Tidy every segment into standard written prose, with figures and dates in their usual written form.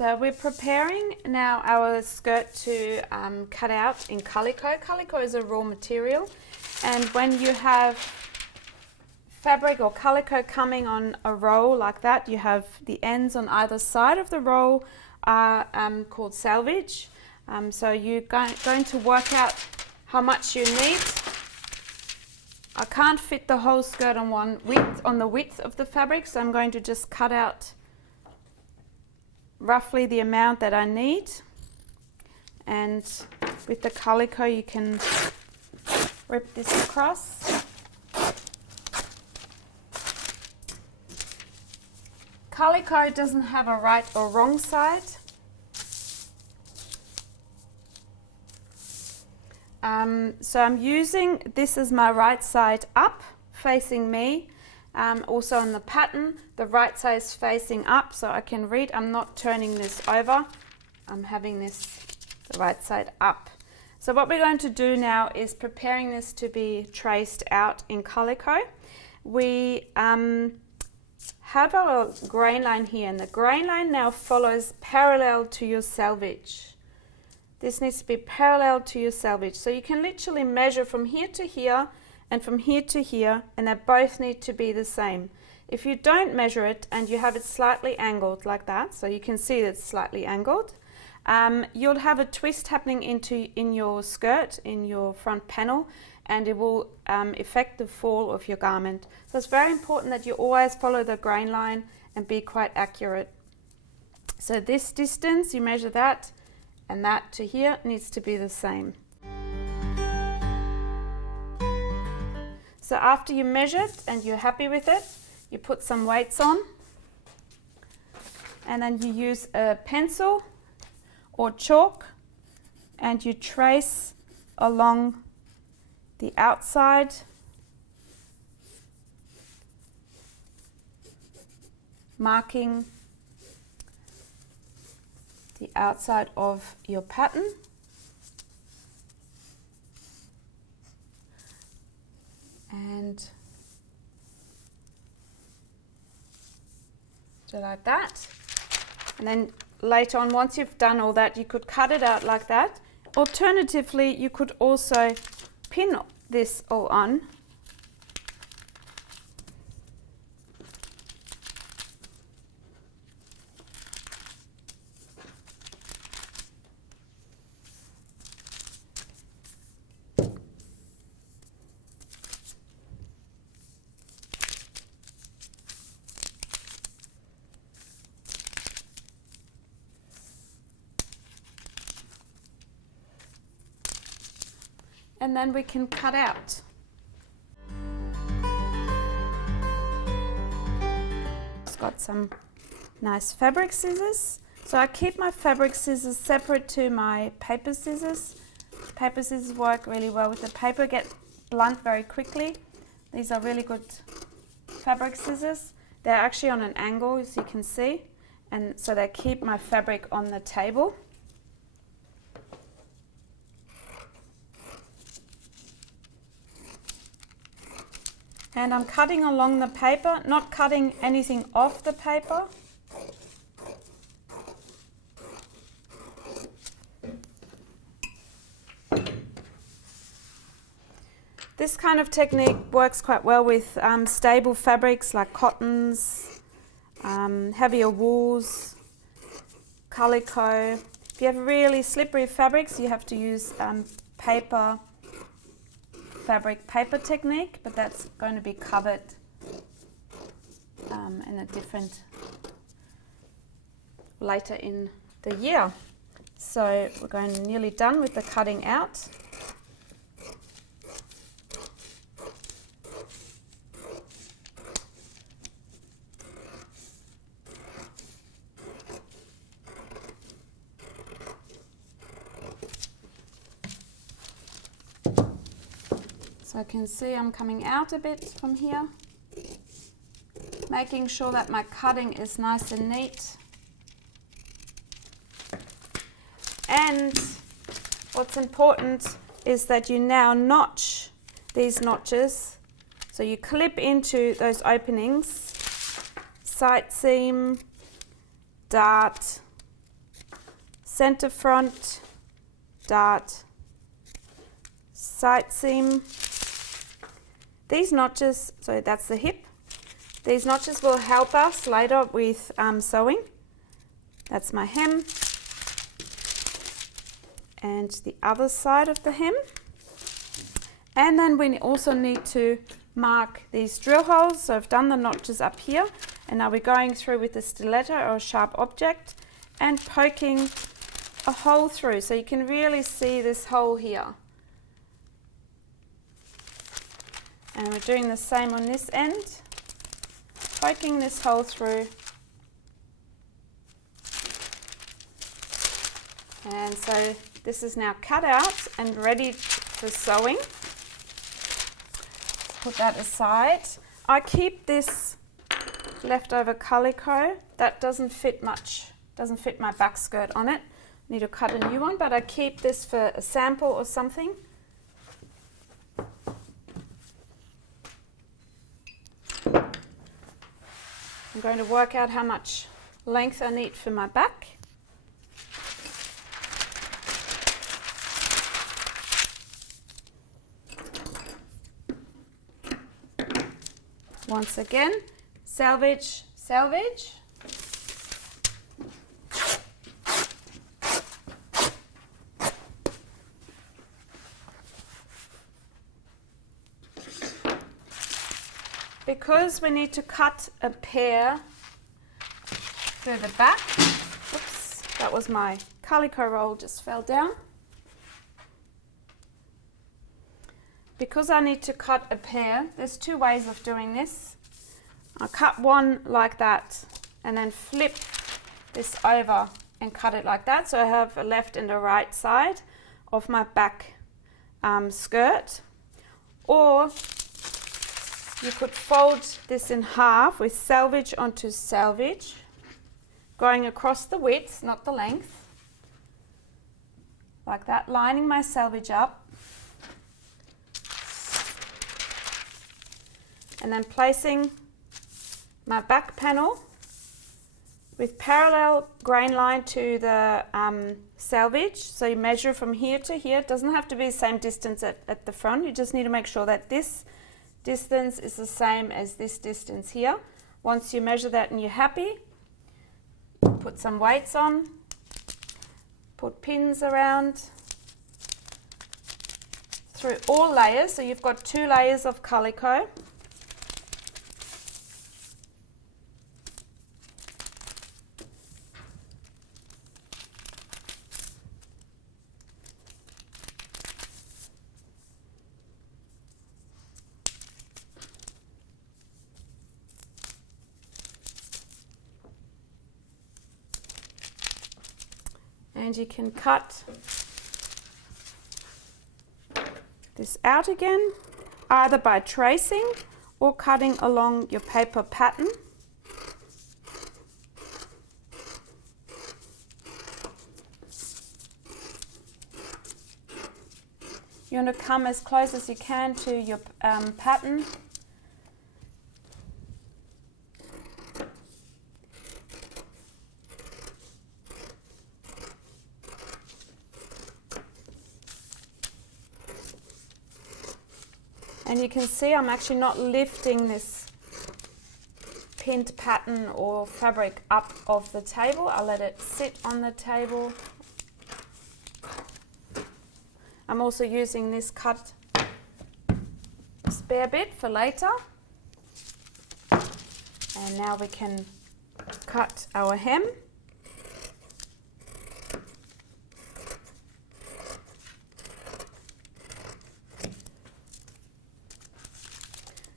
So we're preparing now our skirt to cut out in calico. Calico is a raw material, and when you have fabric or calico coming on a roll like that, you have the ends on either side of the roll are called selvage. So you're going to work out how much you need. I can't fit the whole skirt on the width of the fabric, so I'm going to just cut out roughly the amount that I need. And with the calico you can rip this across. Calico doesn't have a right or wrong side. So I'm using this as my right side up, facing me. Also on the pattern, the right side is facing up, so I can read. I'm not turning this over. I'm having this the right side up. So what we're going to do now is preparing this to be traced out in calico. We have our grain line here, and the grain line now follows parallel to your selvage. This needs to be parallel to your selvage. So you can literally measure from here to here and from here to here, and they both need to be the same. If you don't measure it and you have it slightly angled like that, so you can see that it's slightly angled, you'll have a twist happening in your skirt, in your front panel, and it will affect the fall of your garment. So it's very important that you always follow the grain line and be quite accurate. So this distance, you measure that, and that to here needs to be the same. So after you measure it and you're happy with it, you put some weights on, and then you use a pencil or chalk and you trace along the outside marking the outside of your pattern. And do like that. And then later on, once you've done all that, you could cut it out like that. Alternatively, you could also pin this all on. And then we can cut out. It's got some nice fabric scissors. So I keep my fabric scissors separate to my paper scissors. Paper scissors work really well with the paper, get blunt very quickly. These are really good fabric scissors. They're actually on an angle, as you can see, and so they keep my fabric on the table. And I'm cutting along the paper, not cutting anything off the paper. This kind of technique works quite well with stable fabrics like cottons, heavier wools, calico. If you have really slippery fabrics, you have to use fabric paper technique, but that's going to be covered in a different later in the year. So we're going nearly done with the cutting out. So I can see I'm coming out a bit from here, making sure that my cutting is nice and neat. And what's important is that you now notch these notches. So you clip into those openings, side seam, dart, center front, dart, side seam. These notches, so that's the hip. These notches will help us later with sewing. That's my hem. And the other side of the hem. And then we also need to mark these drill holes. So I've done the notches up here, and now we're going through with a stiletto or a sharp object and poking a hole through, so you can really see this hole here. And we're doing the same on this end, poking this hole through. And so this is now cut out and ready for sewing. Put that aside. I keep this leftover calico. That doesn't fit much, doesn't fit my back skirt on it. Need to cut a new one, but I keep this for a sample or something. I'm going to work out how much length I need for my back. Once again, selvage, selvage. Because we need to cut a pair further back. Oops, that was my calico roll, just fell down. Because I need to cut a pair, there's two ways of doing this. I cut one like that and then flip this over and cut it like that. So I have a left and a right side of my back skirt. Or you could fold this in half with selvage onto selvage, going across the width, not the length, like that, lining my selvage up. And then placing my back panel with parallel grain line to the selvage. So you measure from here to here. It doesn't have to be the same distance at the front. You just need to make sure that this distance is the same as this distance here. Once you measure that and you're happy, put some weights on, put pins around through all layers. So you've got 2 layers of calico. And you can cut this out again, either by tracing or cutting along your paper pattern. You want to come as close as you can to your pattern. And you can see I'm actually not lifting this pinned pattern or fabric up off the table. I let it sit on the table. I'm also using this cut spare bit for later. And now we can cut our hem.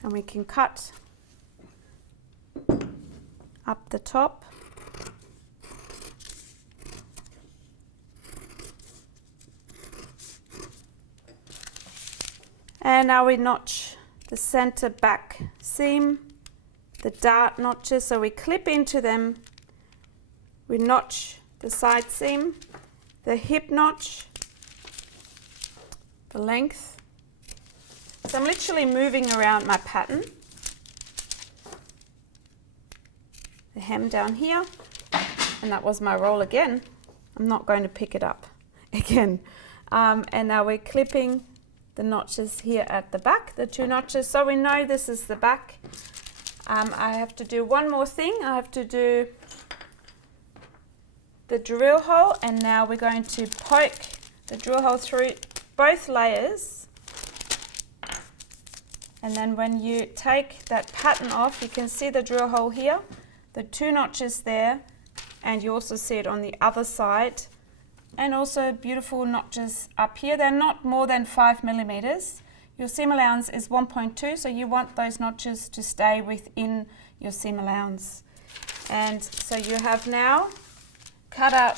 And we can cut up the top. And now we notch the center back seam, the dart notches, so we clip into them. We notch the side seam, the hip notch, the length. So I'm literally moving around my pattern. The hem down here, and that was my roll again. I'm not going to pick it up again. And now we're clipping the notches here at the back, the 2 notches, so we know this is the back. I have to do one more thing. I have to do the drill hole, and now we're going to poke the drill hole through both layers. And then when you take that pattern off, you can see the drill hole here, the 2 notches there, and you also see it on the other side, and also beautiful notches up here. They're not more than 5 millimeters. Your seam allowance is 1.2, so you want those notches to stay within your seam allowance. And so you have now cut out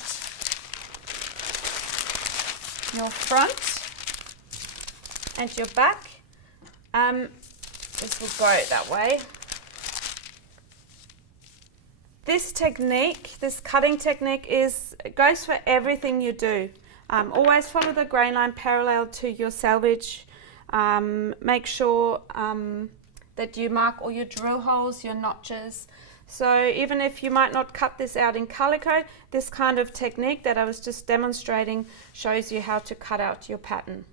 your front and your back. This will go that way. This technique, this cutting technique, goes for everything you do. Always follow the grain line parallel to your selvage. Make sure that you mark all your drill holes, your notches. So even if you might not cut this out in calico, this kind of technique that I was just demonstrating shows you how to cut out your pattern.